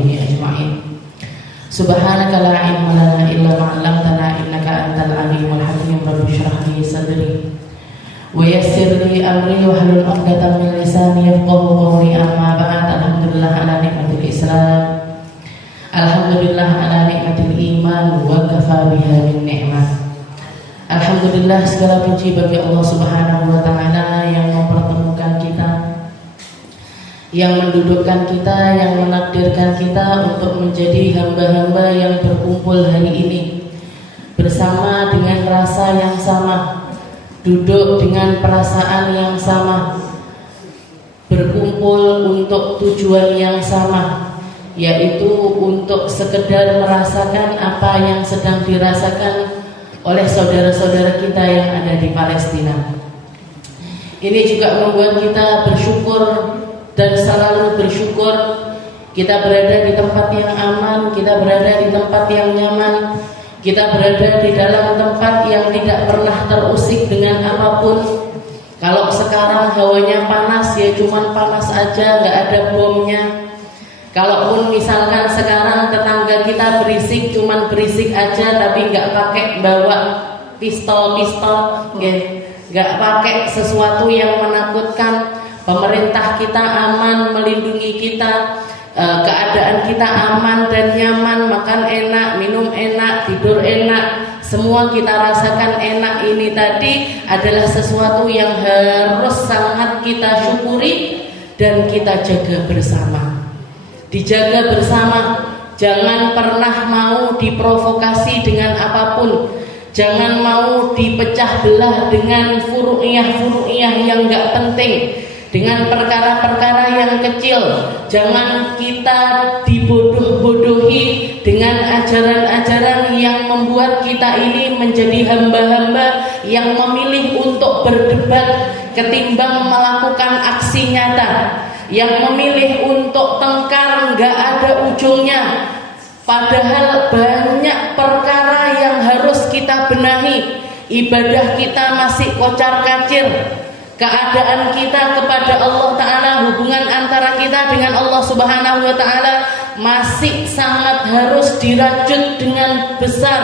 sahbihi ajma'in. Subhanaka la ilma lana illa ma 'allamtana innaka antal alimul hakim. Rabbi shrah li sadri wa yassir li amri wahlul 'uqdatam min lisani yafqahu qawli. Amma ba'd. Alhamdulillah ala nikmatil Islam, alhamdulillah ala nikmatil iman, wa kafa biha min ni'mah. Alhamdulillah, segala puji bagi Allah Subhanahu wa taala yang mempertemukan kita, yang mendudukkan kita, yang menakdirkan kita untuk menjadi hamba-hamba yang berkumpul hari ini bersama dengan rasa yang sama, duduk dengan perasaan yang sama, berkumpul untuk tujuan yang sama, yaitu untuk sekedar merasakan apa yang sedang dirasakan oleh saudara-saudara kita yang ada di Palestina. Ini juga membuat kita bersyukur dan selalu bersyukur kita berada di tempat yang aman, kita berada di tempat yang nyaman, kita berada di dalam tempat yang tidak pernah terusik dengan apapun. Kalau sekarang hawanya panas, ya cuman panas aja, nggak ada bomnya. Kalaupun misalkan sekarang tetangga kita berisik, cuman berisik aja, tapi nggak pakai bawa pistol, nggak pakai sesuatu yang menakutkan. Pemerintah kita aman, melindungi kita, keadaan kita aman dan nyaman, makan enak, minum enak, tidur enak, semua kita rasakan enak. Ini tadi adalah sesuatu yang harus sangat kita syukuri dan kita jaga bersama. Dijaga bersama, jangan pernah mau diprovokasi dengan apapun, jangan mau dipecah belah dengan furu'iyah yang gak penting, dengan perkara-perkara yang kecil. Jangan kita dibodoh-bodohi dengan ajaran-ajaran yang membuat kita ini menjadi hamba-hamba yang memilih untuk berdebat ketimbang melakukan aksi nyata, yang memilih untuk tengkar nggak ada ujungnya. Padahal banyak perkara yang harus kita benahi. Ibadah kita masih kocar-kacir, keadaan kita kepada Allah Ta'ala, hubungan antara kita dengan Allah Subhanahu wa Ta'ala masih sangat harus dirajut dengan besar,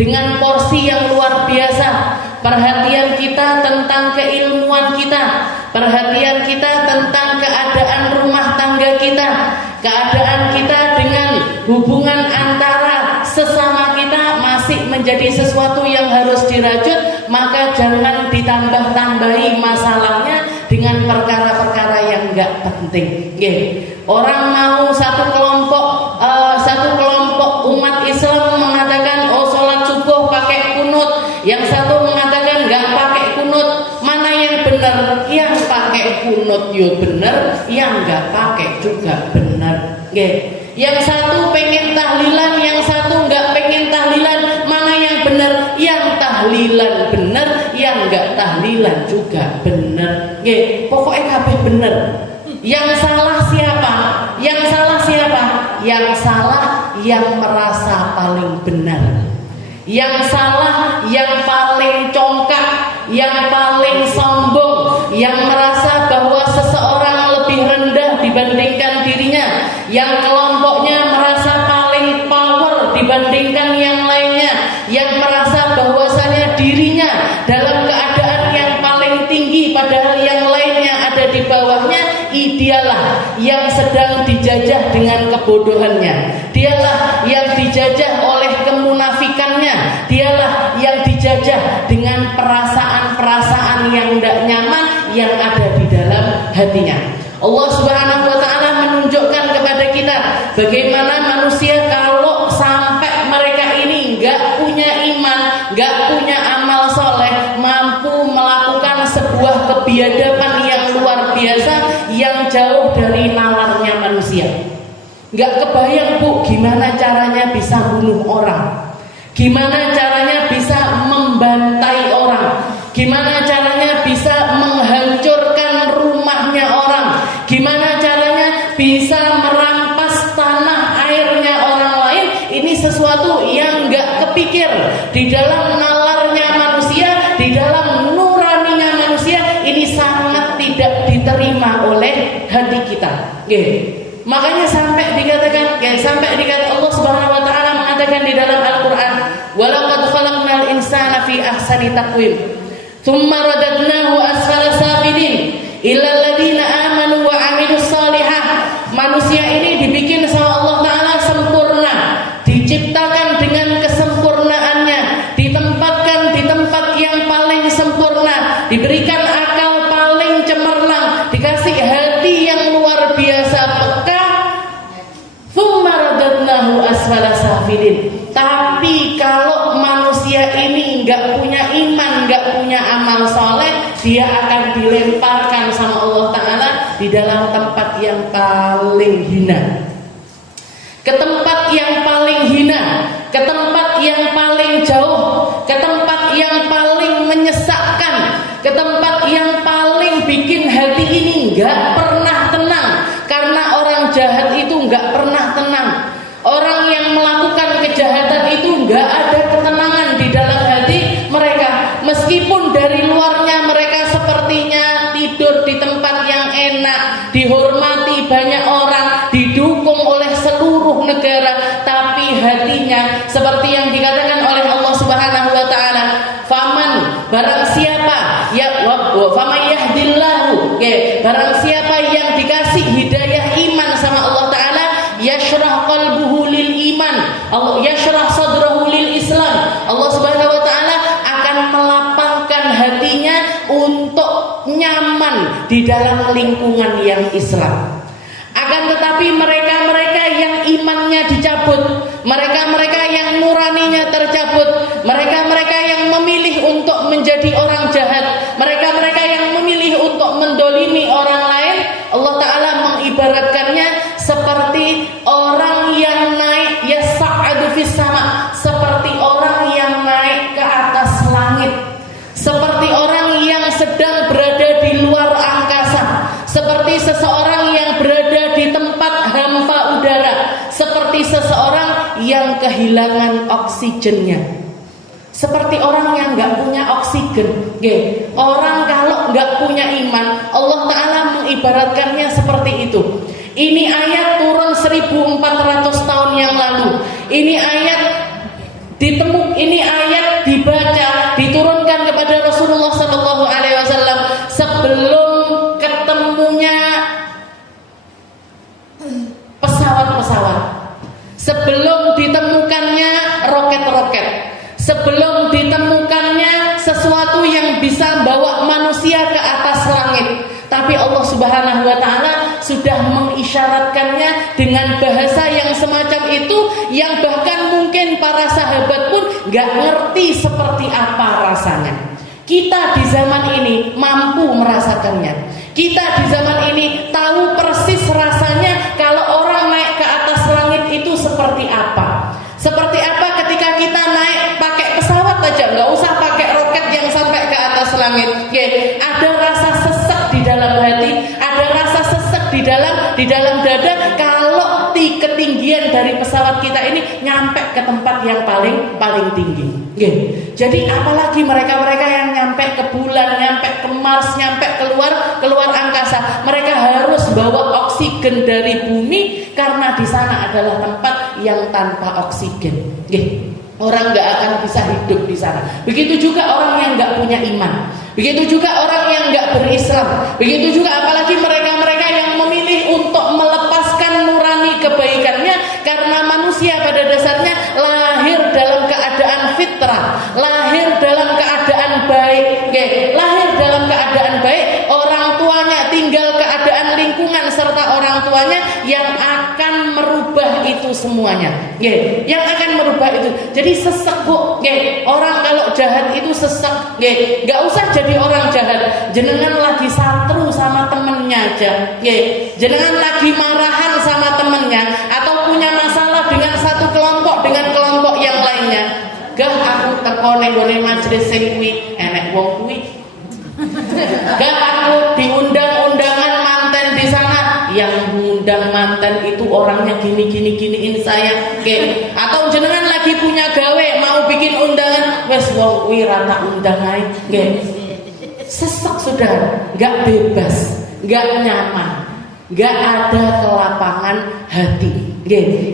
dengan porsi yang luar biasa. Perhatian kita tentang keilmuan kita, perhatian kita tentang keadaan rumah tangga kita, keadaan kita dengan hubungan antara sesama kita masih menjadi sesuatu yang harus dirajut. Maka jangan ditambah-tambahi masalahnya dengan perkara-perkara yang enggak penting. Orang mau satu kelompok umat Islam mengatakan sholat subuh pakai kunut, yang satu mengatakan enggak pakai kunut. Mana yang benar? Yang pakai kunut yo benar, yang enggak pakai juga benar. Yang satu pengen tahlilan, yang satu enggak pengen tahlilan. Mana yang benar? Yang tahlilan benar, yang enggak tahlilan juga benar. Pokoknya kabeh benar. Yang salah siapa? Yang salah siapa? Yang salah yang merasa paling benar. Yang salah yang paling congkak, yang paling sombong, yang merasa bahwa seseorang lebih rendah dibandingkan dirinya, yang kelompoknya merasa paling power dibandingkan yang lainnya, yang merasa bahwasanya dirinya dalam keadaan yang paling tinggi padahal yang lainnya ada di bawahnya. Dialah yang sedang dijajah dengan kebodohannya, dialah yang dijajah oleh kemunafikannya, dialah yang dijajah dengan perasaan-perasaan yang tidak nyaman yang ada di dalam hatinya. Allah Subhanahu wa Ta'ala menunjukkan kepada kita bagaimana manusia kalau sampai mereka ini nggak punya iman, nggak punya amal soleh, mampu melakukan sebuah kebiadaban yang luar biasa yang jauh dari nalarnya manusia. Nggak kebayang Bu, gimana caranya bisa bunuh orang, gimana caranya bisa membantai orang, gimana caranya bisa menghancurkan rumahnya orang, gimana caranya bisa merampas tanah airnya orang lain. Ini sesuatu yang nggak kepikir di dalam nalarnya manusia, di dalam nuraninya manusia. Ini sangat tidak diterima oleh hati kita. Makanya sampai dikatakan sampai dikata Allah Subhanahu wa taala mengatakan di dalam Al-Qur'an, "Walaqad khalaqnal insana fi ahsani taqwim, tsumma radadnahu asfala safilin, illal ladzina amanu wa 'amilus shalihat." Manusia ini dibikin sama Allah taala sempurna, diciptakan dengan kesempurnaannya, ditempatkan di tempat yang paling sempurna, diberikan akal paling cemerlang, dikasih hati yang luar biasa peka. Tsumma radadnahu asfala safilin. Tapi kalau manusia ini enggak punya iman, enggak punya amal soleh, dia akan dilemparkan sama Allah taala di dalam tempat yang paling hina. Ke tempat yang paling hina, ke tempat yang paling jauh, ke tempat yang paling menyesakkan, ke tempat yang paling bikin hati ini enggak pernah tenang. Karena orang jahat itu enggak pernah tenang. Orang yang melakukan kejahatan itu enggak ada ketenangan di dalam hati mereka. Meskipun dari luarnya mereka sepertinya tidur di tempat yang enak, dihormati banyak orang, didukung oleh seluruh negara, tapi hatinya seperti yang dikatakan oleh Allah Subhanahu wa taala, "Faman," barang siapa ya faman yahdillahu, barang siapa yang dikasih hidayah iman sama Allah taala, yashrah qalbuhu lil iman, Allah yashrah sadrahu lil Islam. Allah Subhanahu wa taala akan melapangkan hatinya untuk nyaman di dalam lingkungan yang Islam. Akan tetapi mereka-mereka yang imannya dicabut, mereka-mereka yang nuraninya tercabut, mereka-mereka yang memilih untuk menjadi orang jahat, mereka-mereka yang memilih untuk mendolimi orang lain, Allah Ta'ala mengibaratkannya seperti orang yang naik yas'adu fis sama, seperti orang yang naik ke atas langit, seperti orang yang sedang berada di luar angkasa, seperti seseorang yang berada di tempat hampa udara, seperti seseorang yang kehilangan oksigennya, seperti orang yang nggak punya oksigen. Orang kalau nggak punya iman, Allah Ta'ala mengibaratkannya seperti itu. Ini ayat turun 1400 tahun yang lalu. Ini ayat dibaca, diturunkan kepada Rasulullah Sallallahu Alaihi Wasallam sebelum ketemunya pesawat-pesawat, sebelum ditemukannya roket-roket, sebelum ditemukannya sesuatu yang bisa bawa manusia ke atas langit. Tapi Allah Subhanahu wa taala sudah mengisyaratkannya dengan bahasa yang semacam itu, yang bahkan mungkin para sahabat pun gak ngerti seperti apa rasanya. Kita di zaman ini mampu merasakannya. Kita di zaman ini tahu persis rasanya kalau orang naik ke atas langit itu seperti apa. Seperti apa ketika kita naik pakai pesawat aja, nggak usah pakai roket yang sampai ke atas langit. Ada rasa sesek di dalam hati, ada rasa sesek di dalam dada kalau ketinggian dari pesawat kita ini nyampe ke tempat yang paling tinggi. Jadi apalagi mereka-mereka yang nyampe ke bulan, nyampe ke Mars, nyampe keluar angkasa, mereka harus bawa oksigen dari bumi karena di sana adalah tempat yang tanpa oksigen. Orang nggak akan bisa hidup di sana. Begitu juga orang yang nggak punya iman. Begitu juga orang yang nggak berislam. Begitu juga apalagi mereka-mereka yang memilih untuk melepaskan nurani kebaikannya, karena manusia pada dasarnya lahir dalam keadaan fitrah, lahir dalam keadaan baik, lahir dalam keadaan baik. Orang tuanya tinggal keadaan lingkungan serta orang tuanya yang akan merubah itu semuanya, yang akan merubah itu. Jadi sesek bu, orang kalau jahat itu sesek, nggak usah jadi orang jahat. Jenengan lagi satru sama temennya aja, jenengan lagi marahan sama temennya, atau punya masalah dengan satu kelompok dengan kelompok yang lainnya. Gak aku teko ning gone majelis sing kuwi enek wong kuwi. Gak aku diundang-undangan manten di sana, yang mengundang manten itu orangnya giniin saya. Atau jenengan lagi punya gawe mau bikin undangan, wes wong kuwi rata undang ae. Sesek sudah, gak bebas, gak nyaman. nggak ada kelapangan hati.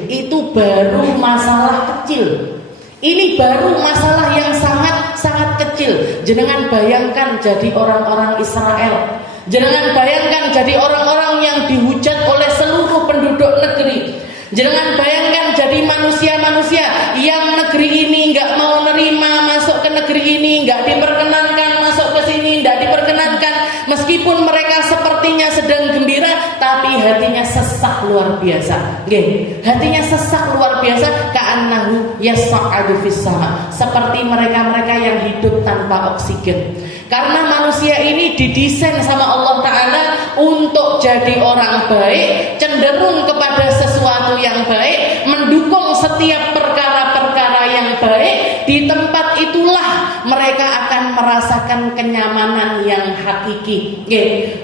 Itu baru masalah kecil. Ini baru masalah yang sangat kecil. Jangan bayangkan jadi orang-orang Israel. Jangan bayangkan jadi orang-orang yang dihujat oleh seluruh penduduk negeri. Jangan bayangkan jadi manusia-manusia yang negeri ini nggak mau nerima masuk ke negeri ini, nggak diperkenankan masuk ke sini, nggak diperkenankan. Meskipun mereka sepertinya sedang gembira, tapi hatinya sesak luar biasa. Hatinya sesak luar biasa. Ka'annahu yas'adu fis sama. Seperti mereka-mereka yang hidup tanpa oksigen. Karena manusia ini didesain sama Allah Ta'ala untuk jadi orang baik, cenderung kepada sesuatu yang baik, mendukung setiap perkara-perkara yang baik. Di tempat itulah mereka akan merasakan kenyamanan yang hakiki.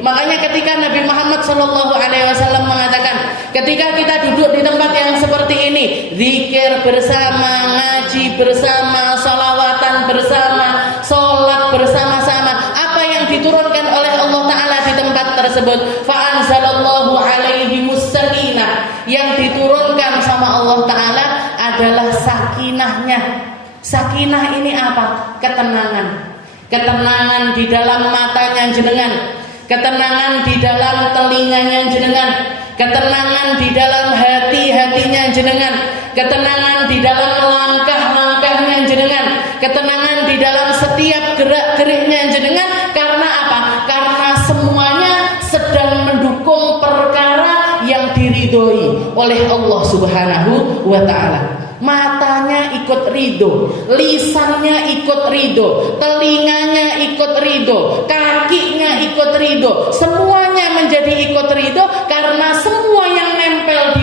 Makanya ketika Nabi Muhammad SAW mengatakan, ketika kita duduk di tempat yang seperti ini, zikir bersama, ngaji bersama, salawatan bersama, sholat bersama-sama, apa yang diturunkan oleh Allah Ta'ala di tempat tersebut, fa'anzalallahu alaihimus sakinah, yang diturunkan sama Allah Ta'ala adalah sakinahnya. Sakinah ini apa? Ketenangan. Ketenangan di dalam matanya jenengan, ketenangan di dalam telinganya jenengan, ketenangan di dalam hati-hatinya jenengan, ketenangan di dalam langkah-langkahnya jenengan, ketenangan di dalam setiap gerak-geriknya jenengan. Karena apa? Karena semuanya sedang mendukung perkara yang diridhoi oleh Allah Subhanahu wa Ta'ala. Matanya ikut ridho, lisannya ikut ridho, telinganya ikut ridho, kakinya ikut ridho, semuanya menjadi ikut ridho. Karena semua yang nempel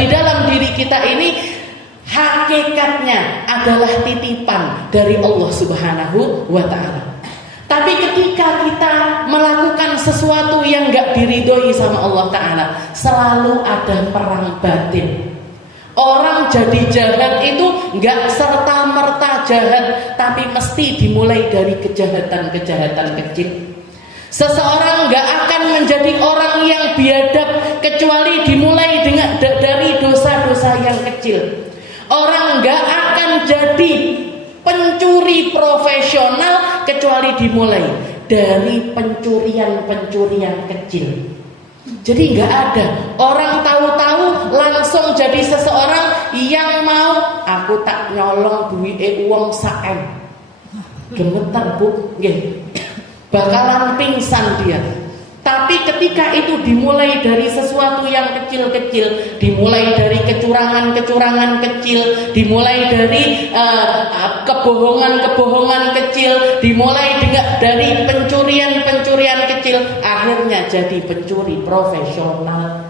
di dalam diri kita ini hakikatnya adalah titipan dari Allah Subhanahu wa Ta'ala. Tapi ketika kita melakukan sesuatu yang gak diridhoi sama Allah Ta'ala, selalu ada perang batin. Orang jadi jahat itu gak serta-merta jahat, tapi mesti dimulai dari kejahatan-kejahatan kecil. Seseorang gak akan menjadi orang yang biadab kecuali dimulai dari dosa-dosa yang kecil. Orang gak akan jadi pencuri profesional kecuali dimulai dari pencurian-pencurian kecil. Jadi nggak ada orang tahu-tahu langsung jadi seseorang yang mau aku tak nyolong duit uang saem. Gemeter bu, bakalan pingsan dia. Tapi ketika itu dimulai dari sesuatu yang kecil-kecil, dimulai dari kecurangan-kecurangan kecil, dimulai dari kebohongan-kebohongan kecil, dimulai dari pencurian-pencurian kecil, akhirnya jadi pencuri profesional.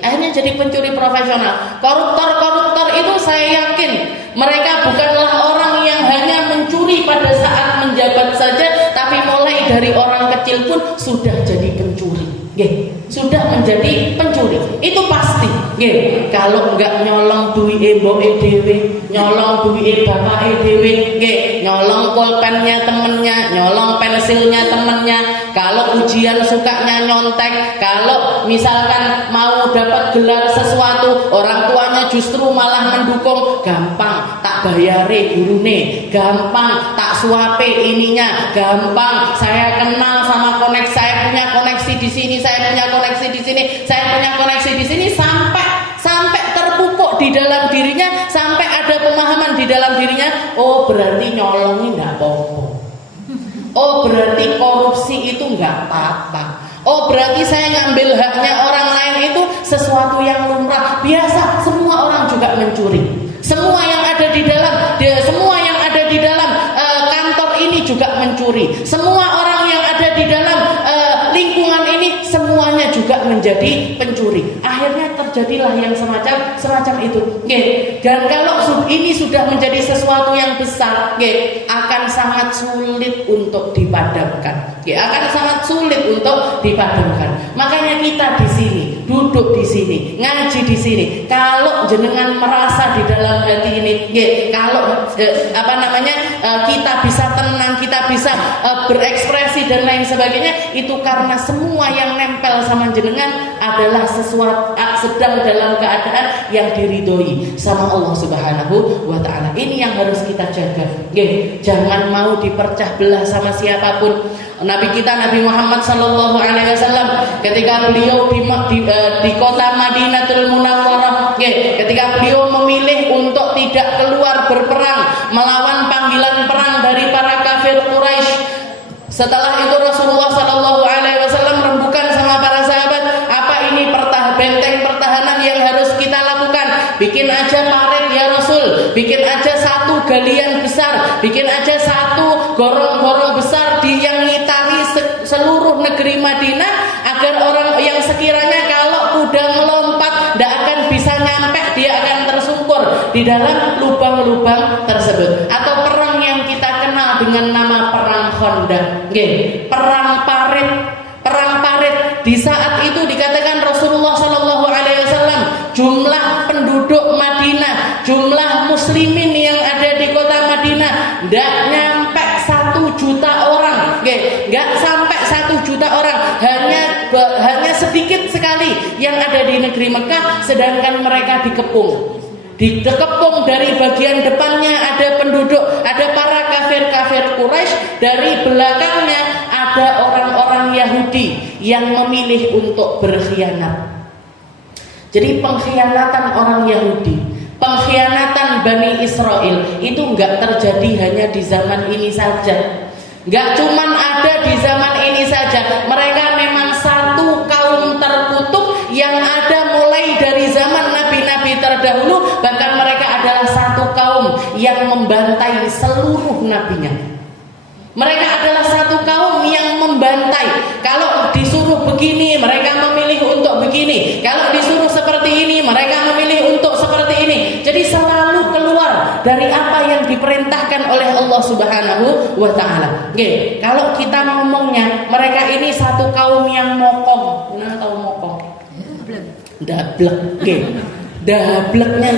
Akhirnya jadi pencuri profesional. Koruptor-koruptor itu saya yakin mereka bukanlah orang yang hanya mencuri pada saat menjabat saja, tapi mulai dari orang kecil pun sudah jadi pencuri. Sudah menjadi pencuri. Itu pasti. Kalau enggak nyolong duit mboke dhewe, nyolong duit bapake dhewe, nyolong pulpennya temennya, nyolong pensilnya temennya. Kalau ujian sukanya nyontek, kalau misalkan mau dapat gelar sesuatu, orang tuanya justru malah mendukung, gampang tak bayare gurune, gampang tak suape ininya, gampang saya kenal sama koneksi, saya punya koneksi di sini, saya punya koneksi di sini, saya punya koneksi di sini, sampai terpupuk di dalam dirinya, sampai ada pemahaman di dalam dirinya, oh berarti nyolongin enggak apa-apa. Oh berarti korupsi itu enggak apa-apa. Oh berarti saya ngambil haknya orang lain itu sesuatu yang lumrah, biasa. Semua orang juga mencuri. Semua yang ada di dalam kantor ini juga mencuri. Semua orang yang ada di dalam lingkungan ini semuanya juga menjadi pencuri. Akhirnya terjadilah yang semacam itu. Dan kalau ini sudah menjadi sesuatu yang besar, akan sangat sulit untuk dipadamkan. Akan sangat sulit untuk dipadamkan. Makanya kita di sini duduk di sini, ngaji di sini. Kalau jenengan merasa di dalam hati ini, kalau kita bisa tenang, kita bisa berekspresi dan lain sebagainya, itu karena semua yang nempel sama jenengan adalah sesuatu sedang dalam keadaan yang diridhoi sama Allah Subhanahu wa taala. Ini yang harus kita jaga. Jangan mau dipecah belah sama siapapun. Nabi kita Nabi Muhammad sallallahu alaihi wasallam ketika beliau di kota Madinatul Munawwarah, ketika beliau memilih untuk tidak keluar berperang melawan panggilan perang dari para kafir Quraisy. Setelah itu Rasulullah sallallahu alaihi wasallam rembukan sama para sahabat, apa ini benteng pertahanan yang harus kita lakukan? Bikin aja parit ya Rasul, bikin aja satu galian besar, bikin aja satu gorong-gorong besar yang ngitari seluruh negeri Madinah, agar orang yang sekiranya kalau kuda melompat tidak akan bisa nyampe, dia akan tersungkur di dalam lubang-lubang tersebut. Atau perang yang kita kenal dengan nama perang Khandaq, perang parit. Perang parit di saat itu dikatakan Rasulullah Shallallahu Alaihi Wasallam jumlah penduduk Madinah, jumlah muslimin yang ada di kota Madinah tidak nyampe 1 juta orang, nggak sampai 1 juta orang, hanya sedikit sekali yang ada di negeri Mekah, sedangkan mereka dikepung dari bagian depannya ada penduduk, ada para kafir Quraisy, dari belakangnya ada orang-orang Yahudi yang memilih untuk berkhianat. Jadi pengkhianatan orang Yahudi, pengkhianatan Bani Israel itu enggak terjadi hanya di zaman ini saja. Enggak cuman ada di zaman ini saja. Mereka memang satu kaum terkutuk yang ada mulai dari zaman nabi-nabi terdahulu. Bahkan mereka adalah satu kaum yang membantai seluruh nabinya. Mereka adalah satu kaum yang membantai. Kalau disuruh begini, mereka memilih untuk begini. Kalau disuruh seperti ini, mereka memilih untuk seperti ini. Jadi selalu keluar dari apa yang diperintahkan oleh Allah Subhanahu wa taala. Kalau kita ngomongnya, mereka ini satu kaum yang mokong. Nah, tahu mokong? Dablek. Dableknya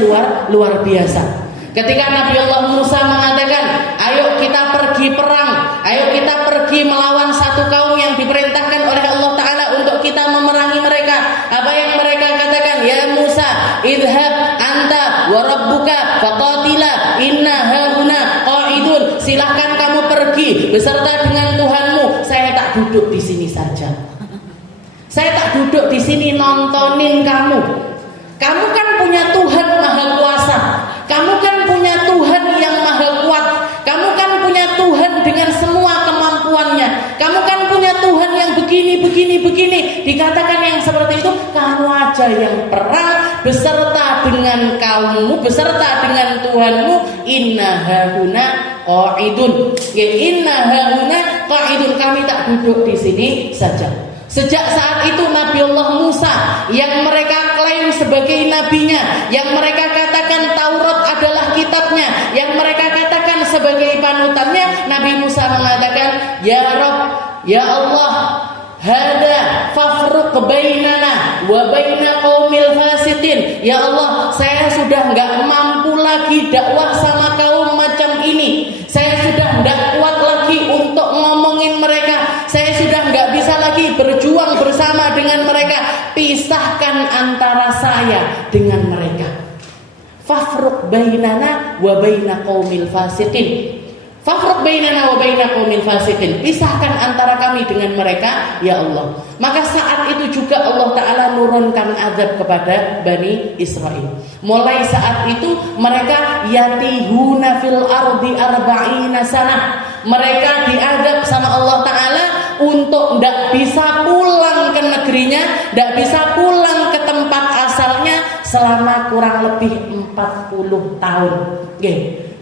luar biasa. Ketika Nabi Allah Musa mengatakan, ayo kita pergi perang, ayo kita pergi melawan satu kaum yang diperintahkan oleh Allah Ta'ala untuk kita memerangi mereka. Apa yang mereka katakan? Ya Musa, idhab anta wa rabbuka faqatila inna hahuna qa'idun. Silahkan kamu pergi beserta dengan Tuhanmu. Saya tak duduk di sini saja. Saya tak duduk di sini nontonin kamu. Kamu kan punya Tuhan Maha Kuasa. Kamu kan punya Tuhan yang Maha Kuat. Kamu kan punya Tuhan dengan semua kemampuannya. Kamu kan punya Tuhan yang begini. Dikatakan yang seperti itu, kamu aja yang perang beserta dengan kaummu, beserta dengan Tuhanmu. Inna hauna qa'idun. Inna hauna qa'idun. Kami tak duduk di sini saja. Sejak saat itu Nabi Allah Musa yang mereka klaim sebagai nabinya, yang mereka katakan Taurat adalah kitabnya, yang mereka katakan sebagai panutannya, Nabi Musa mengatakan, Ya Rabb, Ya Allah, hada fafruq bainana wa baina qaumil fasitin. Ya Allah, saya sudah enggak mampu lagi dakwah sama kaum macam ini. Saya sudah enggak kuat lagi untuk ngomongin mereka. Saya sudah enggak bisa lagi berjuang bersama dengan mereka. Pisahkan antara saya dengan mereka. Fafruq bainana wa baina qaumil fasitin. Fafruq bainana wa baina qaumil fasiqin. Pisahkan antara kami dengan mereka, ya Allah. Maka saat itu juga Allah Ta'ala nurunkan azab kepada Bani Israel. Mulai saat itu mereka yatihuna fil ardi arba'ina sanah. Mereka diadab sama Allah Ta'ala untuk tidak bisa pulang ke negerinya, tidak bisa pulang ke tempat asalnya selama kurang lebih 40 tahun.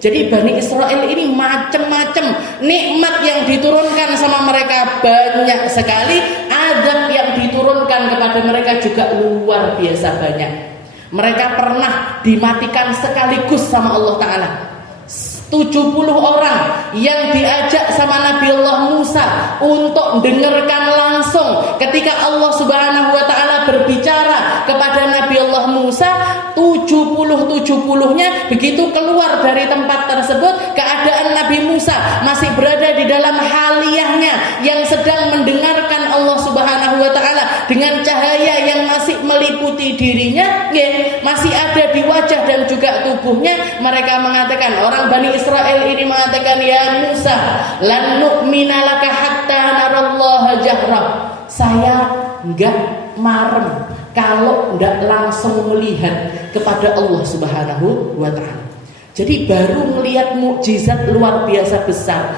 Jadi Bani Israel ini macam-macam nikmat yang diturunkan sama mereka banyak sekali, azab yang diturunkan kepada mereka juga luar biasa banyak. Mereka pernah dimatikan sekaligus sama Allah Ta'ala. 70 orang yang diajak sama Nabi Allah Musa untuk dengarkan langsung ketika Allah Subhanahu wa Ta'ala Ta'ala berbicara kepada Nabi Allah Musa, 70-70-nya begitu keluar dari tempat tersebut, keadaan Nabi Musa masih berada di dalam haliyahnya yang sedang mendengarkan Allah Subhanahu wa Ta'ala dengan cahaya yang masih meliputi dirinya, masih ada di wajah dan juga tubuhnya. Mereka mengatakan, orang Bani Israel ini mengatakan, ya Musa, lan nu'mina laka hatta narallaha jahra. Saya enggak marem kalau enggak langsung melihat kepada Allah Subhanahu wa Ta'ala. Jadi baru melihat mukjizat luar biasa besar,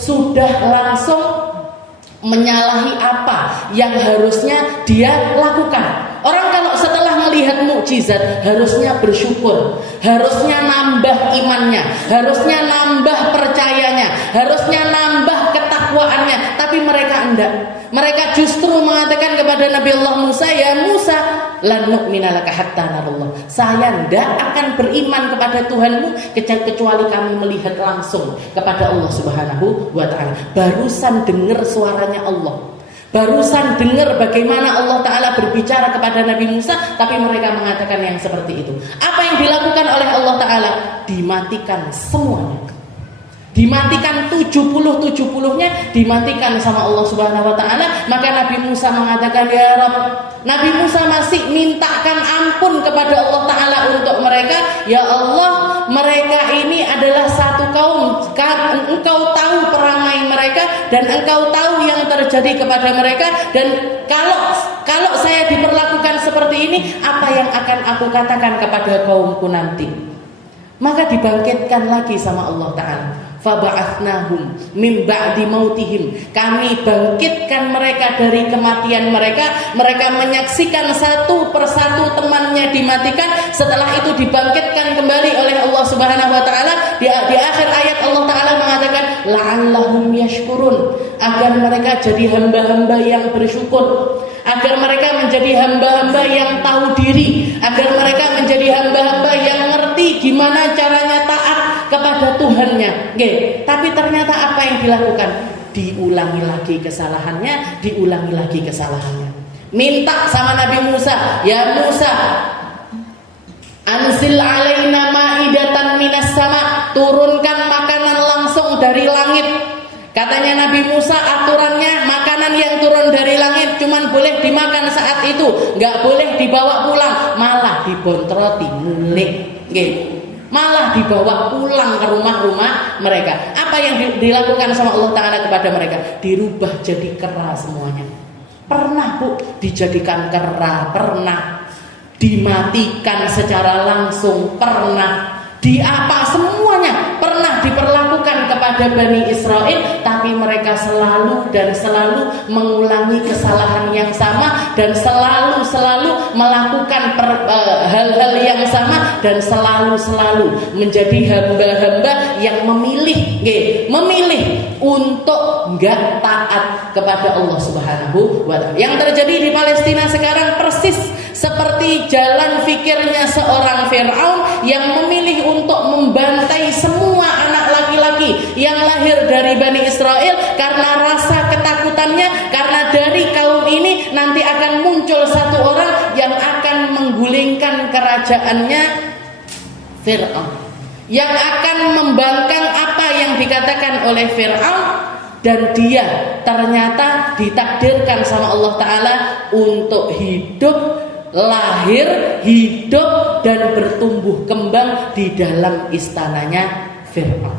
sudah langsung menyalahi apa yang harusnya dia lakukan. Orang kalau setelah melihat mukjizat harusnya bersyukur, harusnya nambah imannya, harusnya nambah percayanya, harusnya nambah ketakwaannya. Tapi mereka enggak. Mereka justru mengatakan kepada Nabi Allah Musa, ya Musa, lan nu'mina laka hatta narallah. Saya enggak akan beriman kepada Tuhanmu kecuali kami melihat langsung kepada Allah Subhanahu wa Ta'ala. Barusan dengar suaranya Allah, barusan dengar bagaimana Allah Ta'ala berbicara kepada Nabi Musa, tapi mereka mengatakan yang seperti itu. Apa yang dilakukan oleh Allah Ta'ala? Dimatikan semuanya. Dimatikan 70-70-nya dimatikan sama Allah Subhanahu wa Ta'ala. Maka Nabi Musa mengatakan, ya Rabb, Nabi Musa masih mintakan ampun kepada Allah Ta'ala untuk mereka. Ya Allah, mereka ini adalah satu kaum, Engkau tahu perangai mereka dan Engkau tahu yang terjadi kepada mereka. Dan kalau saya diperlakukan seperti ini, apa yang akan aku katakan kepada kaumku nanti? Maka dibangkitkan lagi sama Allah Ta'ala. Faba'athnahum min ba'di mautihim. Kami bangkitkan mereka dari kematian mereka. Mereka menyaksikan satu persatu temannya dimatikan. Setelah itu dibangkitkan kembali oleh Allah Subhanahu wa Ta'ala. Di akhir ayat Allah Ta'ala mengatakan la'allahum yashkurun, agar mereka jadi hamba-hamba yang bersyukur, agar mereka menjadi hamba-hamba yang tahu diri, agar mereka menjadi hamba-hamba yang ngerti gimana caranya taat kepada Tuhannya. Tapi ternyata apa yang dilakukan? Diulangi lagi kesalahannya, diulangi lagi kesalahannya. Minta sama Nabi Musa, ya Musa, anzil alaina ma'idatan minas sama, turunkan makanan langsung dari langit. Katanya Nabi Musa, aturannya makanan yang turun dari langit cuman boleh dimakan saat itu, nggak boleh dibawa pulang, malah dibontroti, mulik, malah dibawa pulang ke rumah-rumah mereka. Apa yang dilakukan sama Allah Ta'ala kepada mereka? Dirubah jadi kera semuanya. Pernah Bu dijadikan kera, pernah dimatikan secara langsung, pernah diapa, semuanya pernah diperlakukan kepada Bani Israel. Tapi mereka selalu dan selalu mengulangi kesalahan yang sama, dan selalu melakukan hal-hal yang sama, dan selalu menjadi hamba-hamba yang memilih untuk enggak taat kepada Allah Subhanahu wa Ta'ala. Yang terjadi di Palestina sekarang persis seperti jalan fikirnya seorang Fir'aun yang memilih untuk membantai semua anak laki-laki yang lahir dari Bani Israel karena rasa ketakutannya, karena dari kaum ini nanti akan muncul satu orang yang akan menggulingkan kerajaannya Fir'aun, yang akan membangkang apa yang dikatakan oleh Fir'aun. Dan dia ternyata ditakdirkan sama Allah Ta'ala untuk hidup, lahir, hidup, dan bertumbuh kembang di dalam istananya Fir'aun.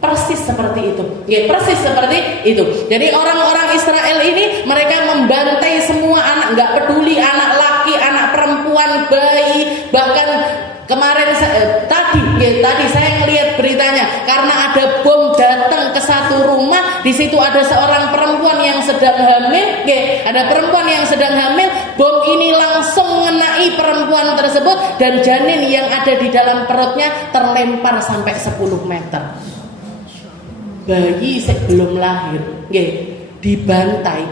Persis seperti itu. Persis seperti itu. Jadi orang-orang Israel ini mereka membantai semua anak, nggak peduli anak laki, anak perempuan, bayi, bahkan kemarin tadi saya melihat beritanya, karena ada bom datang ke satu rumah, di situ ada seorang perempuan yang sedang hamil, ada perempuan yang sedang hamil, bom ini langsung mengenai perempuan tersebut dan janin yang ada di dalam perutnya terlempar sampai 10 meter. Bayi sebelum lahir, dibantai,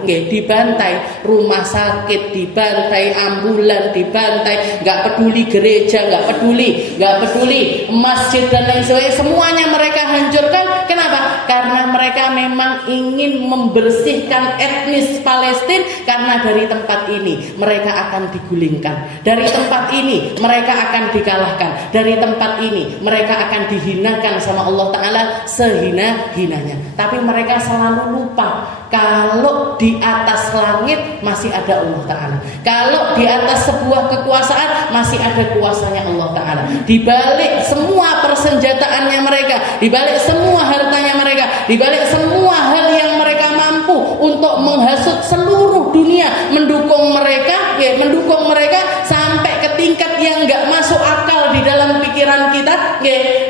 rumah sakit dibantai, ambulan dibantai, nggak peduli gereja, nggak peduli masjid dan lain sebagainya, semuanya mereka hancurkan. Kenapa? Karena karena mereka memang ingin membersihkan etnis Palestina, karena dari tempat ini mereka akan digulingkan, dari tempat ini mereka akan dikalahkan, dari tempat ini mereka akan dihinakan sama Allah Ta'ala sehina-hinanya. Tapi mereka selalu lupa kalau di atas langit masih ada Allah Ta'ala, kalau di atas sebuah kekuasaan masih ada kuasanya Allah Ta'ala. Di balik semua persenjataannya mereka, di balik semua hartanya mereka, di balik semua hal yang mereka mampu untuk menghasut seluruh dunia mendukung mereka, mendukung mereka sampai ke tingkat yang nggak masuk akal di dalam pikiran kita,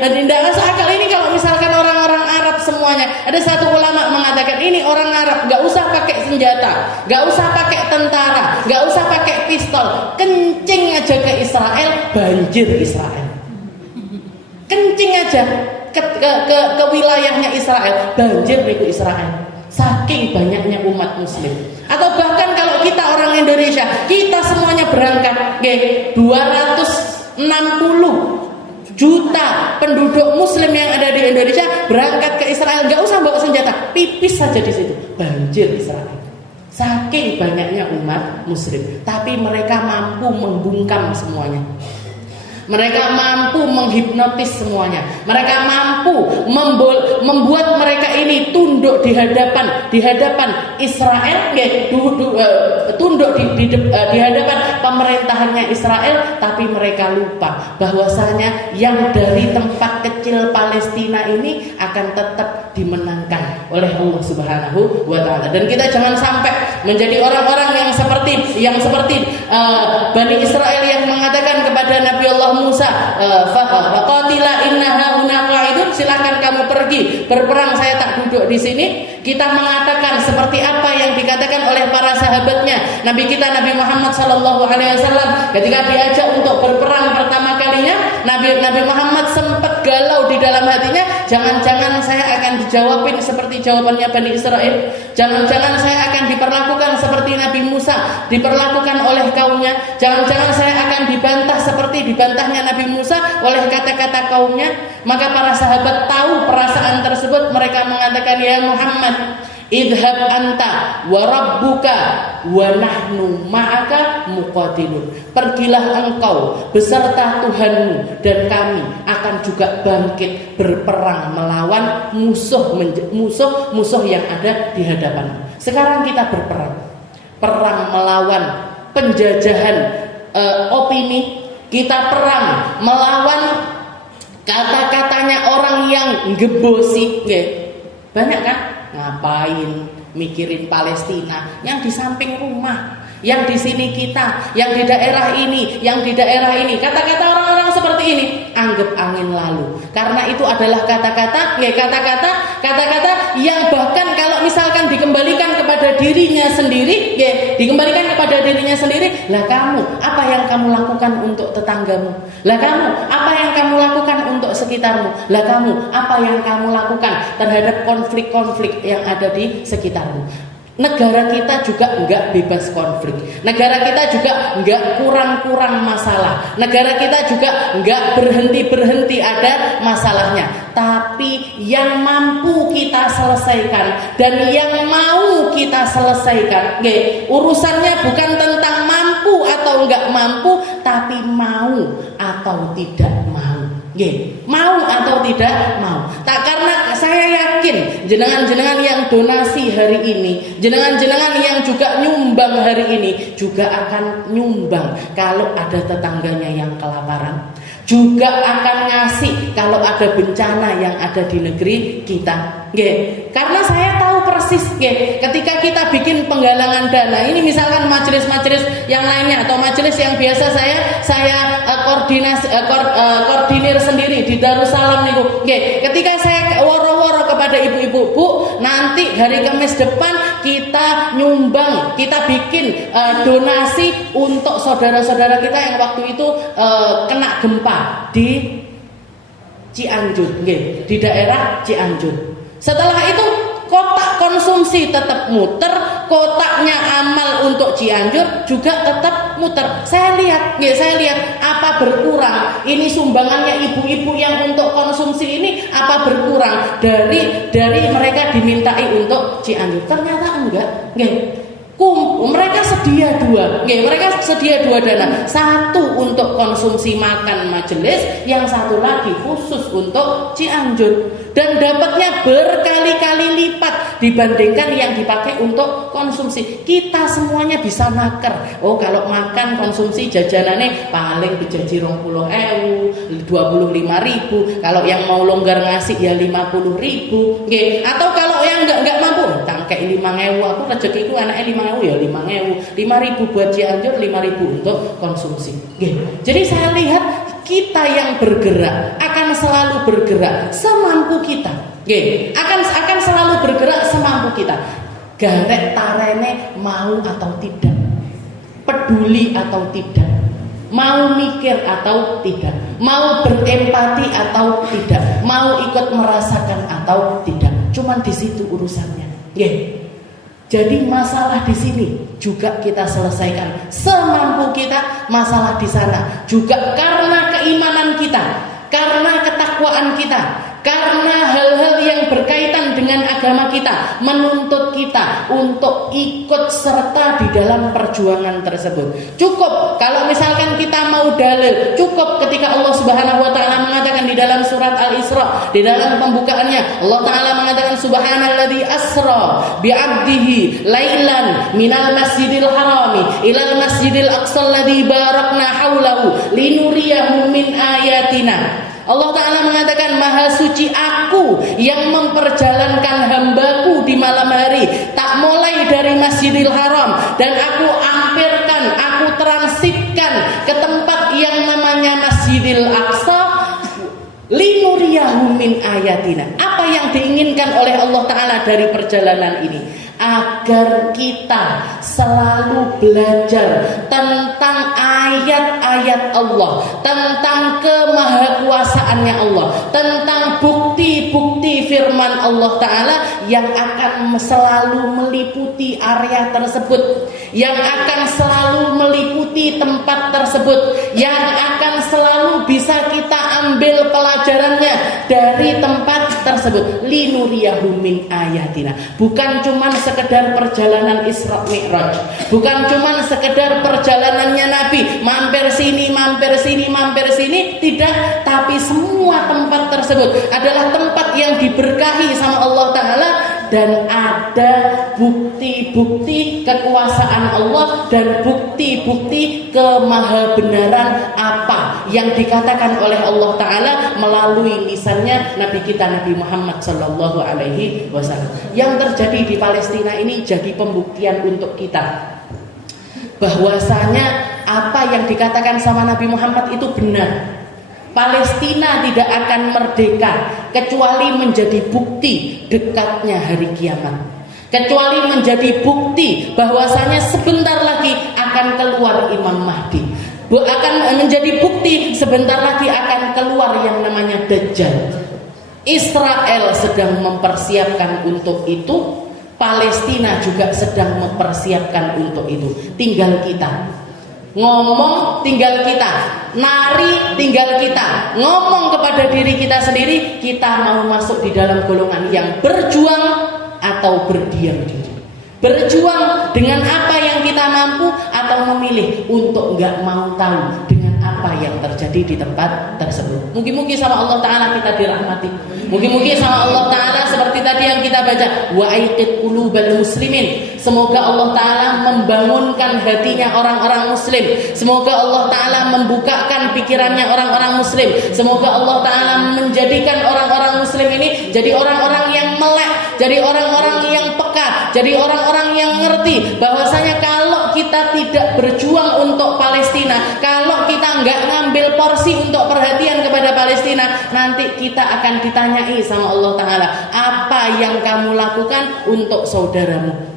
dan tidak masuk akal ini kalau misalkan orang-orang Arab semuanya. Ada satu ulama mengatakan ini orang Arab nggak usah pakai senjata, nggak usah pakai tentara, nggak usah pakai pistol, kencing aja ke Israel, banjir Israel. Kencing aja ke wilayahnya Israel, banjir di Israel. Saking banyaknya umat muslim. Atau bahkan kalau kita orang Indonesia, kita semuanya berangkat, 260 juta penduduk muslim yang ada di Indonesia berangkat ke Israel, nggak usah bawa senjata, pipis saja di situ, banjir Israel. Saking banyaknya umat muslim, tapi mereka mampu membungkam semuanya. Mereka mampu menghipnotis semuanya. Mereka mampu membuat mereka ini tunduk di hadapan Israel, tunduk di hadapan pemerintahannya Israel. Tapi mereka lupa bahwasanya yang dari tempat kecil Palestina ini akan tetap dimenangkan oleh Allah Subhanahu wa Ta'ala. Dan kita jangan sampai menjadi orang-orang yang seperti Bani Israel yang mengatakan kepada Nabi Allah Musa, faqatila innaha huna qa'idun, silakan kamu pergi berperang, saya tak duduk di sini. Kita mengatakan seperti apa yang dikatakan oleh para sahabatnya Nabi kita Nabi Muhammad sallallahu alaihi wasallam ketika diajak untuk berperang pertama kalinya. Nabi Muhammad sempat galau di dalam hatinya, jangan-jangan saya akan dijawabin seperti jawabannya Bani Israel, jangan-jangan saya akan diperlakukan seperti Nabi Musa diperlakukan oleh kaumnya, jangan-jangan saya akan dibantah seperti dibantahnya Nabi Musa oleh kata-kata kaumnya. Maka para sahabat tahu perasaan tersebut, mereka mengatakan, ya Muhammad, idhab anta wa rabbuka wa nahnu ma'aka muqatilun. Pergilah engkau beserta Tuhanmu dan kami akan juga bangkit berperang melawan musuh yang ada di hadapanmu. Sekarang kita berperang, perang melawan penjajahan opini, kita perang melawan kata-katanya orang yang gebosi, banyak kan? Ngapain mikirin Palestina yang di samping rumah, yang di sini kita, yang di daerah ini, yang di daerah ini. Kata-kata orang-orang seperti ini anggap angin lalu, karena itu adalah kata-kata yang bahkan kalau misalkan dikembalikan kepada dirinya sendiri, lah kamu apa yang kamu lakukan untuk tetanggamu, lah kamu apa yang kamu lakukan untuk sekitarmu, lah kamu apa yang kamu lakukan terhadap konflik-konflik yang ada di sekitarmu. Negara kita juga enggak bebas konflik. Negara kita juga enggak kurang-kurang masalah. Negara kita juga enggak berhenti-berhenti ada masalahnya. Tapi yang mampu kita selesaikan dan yang mau kita selesaikan, urusannya bukan tentang mampu atau enggak mampu, tapi mau atau tidak mau. Mau atau tidak mau. Tak, karena saya yakin jenengan-jenengan yang donasi hari ini, jenengan-jenengan yang juga nyumbang hari ini juga akan nyumbang kalau ada tetangganya yang kelaparan, juga akan ngasih kalau ada bencana yang ada di negeri kita. Karena saya tahu persis, ketika kita bikin penggalangan dana ini, misalkan majelis-majelis yang lainnya atau majelis yang biasa saya koordinir sendiri di Darussalam niku, ketika saya woro-woro kepada ibu-ibu, Bu, nanti hari Kamis depan kita nyumbang, kita bikin donasi untuk saudara-saudara kita yang waktu itu kena gempa di Cianjur, di daerah Cianjur. Setelah itu kotak konsumsi tetap muter, kotaknya amal untuk Cianjur juga tetap muter. Saya lihat apa berkurang? Ini sumbangannya ibu-ibu yang untuk konsumsi ini apa berkurang dari mereka dimintai untuk Cianjur? Ternyata enggak. Mereka sedia dua dana, satu untuk konsumsi makan majelis, yang satu lagi khusus untuk Cianjur, dan dapatnya berkali-kali lipat dibandingkan yang dipakai untuk konsumsi. Kita semuanya bisa naker. Oh, kalau makan konsumsi jajanannya paling dijaji 20.000, 25.000. Kalau yang mau longgar ngasih ya 50.000. Atau kalau yang enggak mampu, tangkek 5.000, aku rezekiku anaknya 5.000 ya 5.000. 5.000 buat Cianjur, 5.000 untuk konsumsi. Jadi saya lihat kita yang bergerak akan selalu bergerak semampu kita. Akan selalu bergerak semampu kita. Garek tarene mau atau tidak, peduli atau tidak, mau mikir atau tidak, mau berempati atau tidak, mau ikut merasakan atau tidak. Cuman di situ urusannya. Jadi masalah di sini juga kita selesaikan semampu kita. Masalah di sana juga karena keimanan kita, karena ketakwaan kita, karena hal-hal yang berkaitan dengan agama kita menuntut kita untuk ikut serta di dalam perjuangan tersebut. Cukup kalau misalkan kita mau dalil, cukup ketika Allah Subhanahu wa taala mengatakan di dalam surat Al-Isra, di dalam pembukaannya Allah taala mengatakan subhanalladzi asra bi'abdihi lailan minal masjidil harami ilal masjidil aqsal ladzi barakna haulahu linuriyahu min ayatina. Allah Ta'ala mengatakan, maha suci aku yang memperjalankan hambaku di malam hari, tak mulai dari Masjidil Haram, dan aku ampirkan, aku transitkan ke tempat yang namanya Masjidil Aqsa, linuriyahu min ayatina. Apa yang diinginkan oleh Allah Ta'ala dari perjalanan ini? Agar kita selalu belajar tentang ayat-ayat Allah, tentang kemahakuasaannya Allah, tentang bukti-bukti firman Allah Ta'ala yang akan selalu meliputi area tersebut, yang akan selalu meliputi tempat tersebut, yang akan selalu bisa kita ambil pelajarannya dari tempat tersebut. Linuriyahu min ayatina. Bukan cuma sekedar perjalanan Isra Mi'raj, bukan cuma sekedar perjalanannya Nabi mampir sini, tidak, tapi semua tempat tersebut adalah tempat yang diberkahi sama Allah Ta'ala, dan ada bukti-bukti kekuasaan Allah dan bukti-bukti kemahabenaran apa yang dikatakan oleh Allah Ta'ala melalui lisannya Nabi kita Nabi Muhammad Sallallahu Alaihi Wasallam. Yang terjadi di Palestina ini jadi pembuktian untuk kita bahwasanya apa yang dikatakan sama Nabi Muhammad itu benar. Palestina tidak akan merdeka kecuali menjadi bukti dekatnya hari kiamat, kecuali menjadi bukti bahwasanya sebentar lagi akan keluar Imam Mahdi, akan menjadi bukti sebentar lagi akan keluar yang namanya Dajjal. Israel sedang mempersiapkan untuk itu, Palestina juga sedang mempersiapkan untuk itu. Tinggal kita ngomong, tinggal kita nari, tinggal kita ngomong kepada diri kita sendiri, kita mau masuk di dalam golongan yang berjuang atau berdiam diri, berjuang dengan apa yang kita mampu, atau memilih untuk enggak mau tahu dengan apa yang terjadi di tempat tersebut. Mungkin sama Allah Ta'ala kita dirahmati, mungkin sama Allah Ta'ala seperti tadi yang kita baca, wa aiqid qulubal muslimin. Semoga Allah Ta'ala membangunkan hatinya orang-orang muslim, semoga Allah Ta'ala membukakan pikirannya orang-orang muslim, semoga Allah Ta'ala menjadikan orang-orang muslim ini jadi orang-orang yang melek, jadi orang-orang yang peka, jadi orang-orang yang ngerti bahwasanya kalau kita tidak berjuang untuk Palestina, kalau kita nggak ngambil porsi untuk perhatian kepada Palestina, nanti kita akan ditanyai sama Allah Ta'ala, apa yang kamu lakukan untuk saudaramu?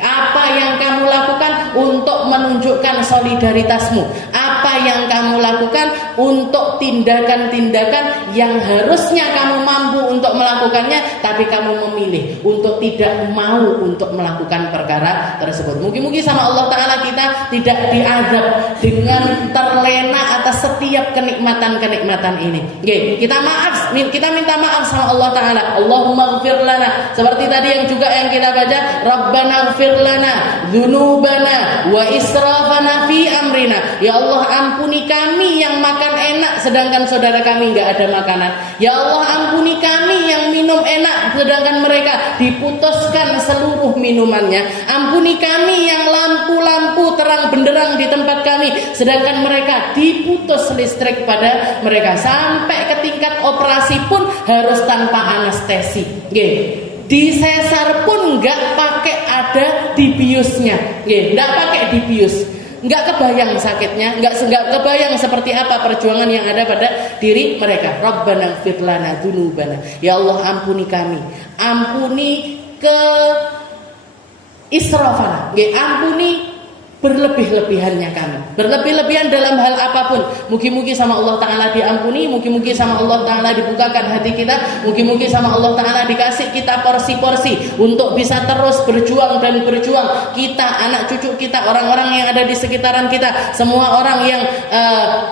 Apa yang kamu lakukan untuk menunjukkan solidaritasmu? Apa yang kamu lakukan untuk tindakan-tindakan yang harusnya kamu mampu untuk melakukannya, tapi kamu memilih untuk tidak mau untuk melakukan perkara tersebut. Mungkin sama Allah Ta'ala kita tidak diazab dengan terlena atas setiap kenikmatan-kenikmatan ini. Oke, kita minta maaf sama Allah Ta'ala. Allahumma ighfir lana, seperti tadi yang kita baca, Rabbana ighfir lana dzunubana wa israfana fi amrina. Ya Allah, ampuni kami yang makan enak sedangkan saudara kami enggak ada makanan. Ya Allah, ampuni kami yang minum enak sedangkan mereka diputuskan seluruh minumannya. Ampuni kami yang lampu-lampu terang benderang di tempat kami sedangkan mereka diputus listrik pada mereka. Sampai ke tingkat operasi pun harus tanpa anestesi. Di sesar pun nggak pakai ada dibiusnya, nggak pakai dibius, nggak kebayang sakitnya, nggak kebayang seperti apa perjuangan yang ada pada diri mereka. Rabbana ighfir lana dzunubana, ya Allah ampuni kami, ampuni ke israfana, ampuni berlebih-lebihannya kami, berlebih-lebihan dalam hal apapun. Mugi-mugi sama Allah Ta'ala diampuni, mugi-mugi sama Allah Ta'ala dibukakan hati kita, mugi-mugi sama Allah Ta'ala dikasih kita porsi-porsi untuk bisa terus berjuang dan berjuang. Kita, anak cucu kita, orang-orang yang ada di sekitaran kita, semua orang yang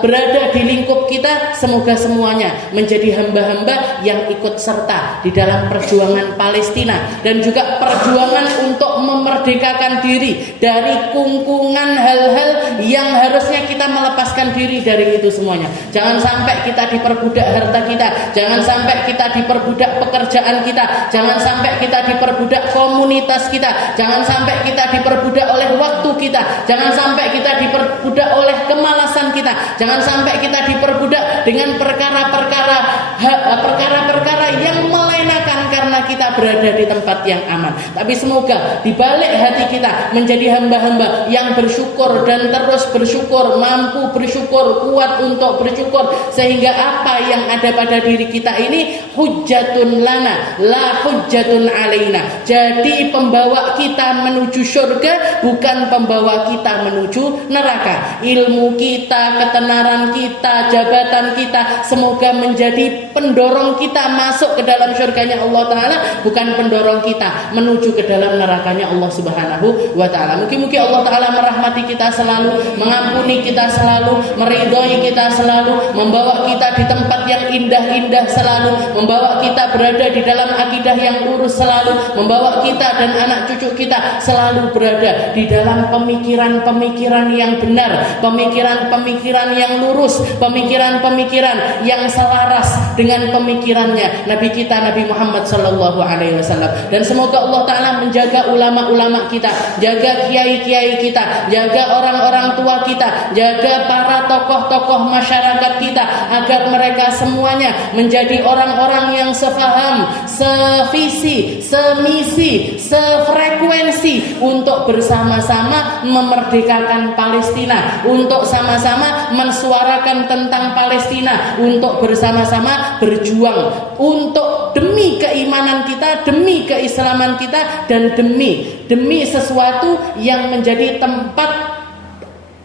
berada di lingkup kita, semoga semuanya menjadi hamba-hamba yang ikut serta di dalam perjuangan Palestina dan juga perjuangan untuk memerdekakan diri dari kungkungan hal-hal yang harusnya kita melepaskan diri dari itu semuanya. Jangan sampai kita diperbudak harta kita, jangan sampai kita diperbudak pekerjaan kita, jangan sampai kita diperbudak komunitas kita, jangan sampai kita diperbudak oleh waktu kita, jangan sampai kita diperbudak oleh kemalasan kita, jangan sampai kita diperbudak dengan perkara-perkara yang melenakan karena kita berada di tempat yang aman. Tapi semoga di balik hati kita menjadi hamba-hamba yang bersyukur dan terus bersyukur, mampu bersyukur, kuat untuk bersyukur, sehingga apa yang ada pada diri kita ini hujjatun lana la hujjatun alaina, jadi pembawa kita menuju surga, bukan pembawa kita menuju neraka. Ilmu kita, ketenaran kita, jabatan kita semoga menjadi pendorong kita masuk ke dalam surganya Allah Ta'ala, bukan pendorong kita menuju ke dalam nerakanya Allah Subhanahu wa Ta'ala. Mungkin Allah Ta'ala merahmati kita selalu, mengampuni kita selalu, meridhoi kita selalu, membawa kita di tempat yang indah-indah selalu, membawa kita berada di dalam akidah yang lurus selalu, membawa kita dan anak cucu kita selalu berada di dalam pemikiran-pemikiran yang benar, pemikiran-pemikiran yang lurus, pemikiran-pemikiran yang selaras dengan pemikirannya Nabi kita Nabi Muhammad sallallahu alaihi wasallam. Dan semoga Allah Ta'ala menjaga ulama-ulama kita, jaga kiai-kiai kita, jaga orang-orang tua kita, jaga para tokoh-tokoh masyarakat kita, agar mereka semuanya menjadi orang-orang yang sefaham, sevisi, semisi, sefrekuensi untuk bersama-sama memerdekakan Palestina, untuk sama-sama mensuarakan tentang Palestina, untuk bersama-sama berjuang untuk demi keimanan kita, demi keislaman kita, dan demi sesuatu yang menjadi tempat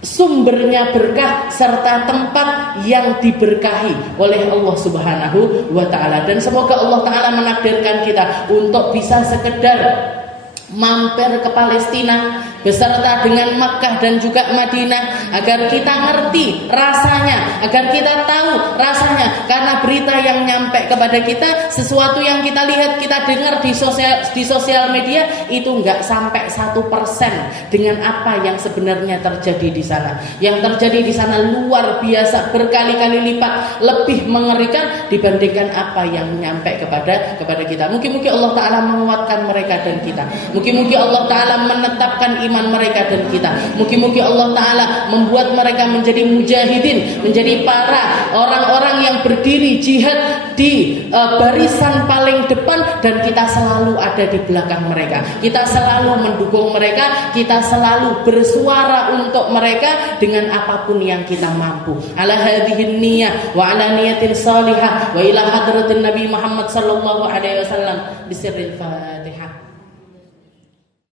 sumbernya berkah serta tempat yang diberkahi oleh Allah Subhanahu wa Ta'ala. Dan semoga Allah Ta'ala menakdirkan kita untuk bisa sekedar mampir ke Palestina beserta dengan Makkah dan juga Madinah, agar kita ngerti rasanya, agar kita tahu rasanya, karena berita yang nyampe kepada kita, sesuatu yang kita lihat, kita dengar di sosial media itu nggak sampai 1% dengan apa yang sebenarnya terjadi di sana. Yang terjadi di sana luar biasa, berkali-kali lipat lebih mengerikan dibandingkan apa yang nyampe kepada kita. Mungkin Allah Ta'ala menguatkan mereka dan kita. Mungkin Allah Ta'ala menetapkan iman mereka dan kita. Mungkin Allah Ta'ala membuat mereka menjadi mujahidin, menjadi para orang-orang yang berdiri jihad di barisan paling depan, dan kita selalu ada di belakang mereka. Kita selalu mendukung mereka, kita selalu bersuara untuk mereka dengan apapun yang kita mampu. Ala hadhihi niyyah wa ala niyatin salihah wa ila hadratin Nabi Muhammad sallallahu alaihi wasallam bisirril Fatihah.